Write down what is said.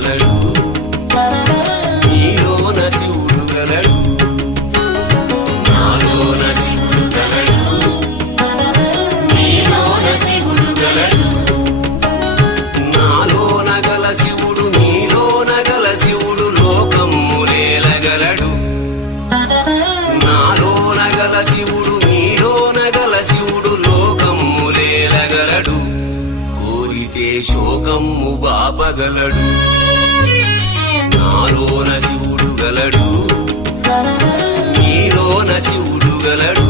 గలడు నీలోన శివుడు గలడు నాలోన శివుడు గలడు నీలోన శివుడు గలడు నాలోన గల శివుడు నీలోన గల శివుడు లోకమ్ములేలగలడు నాలోన గల శివుడు నీలోన గల శివుడు లోకమ్ములేలగలడు కోరితే శోకమ్ము బాపగలడు నాలోన శివుడు గలడు నీలోన శివుడు గలడు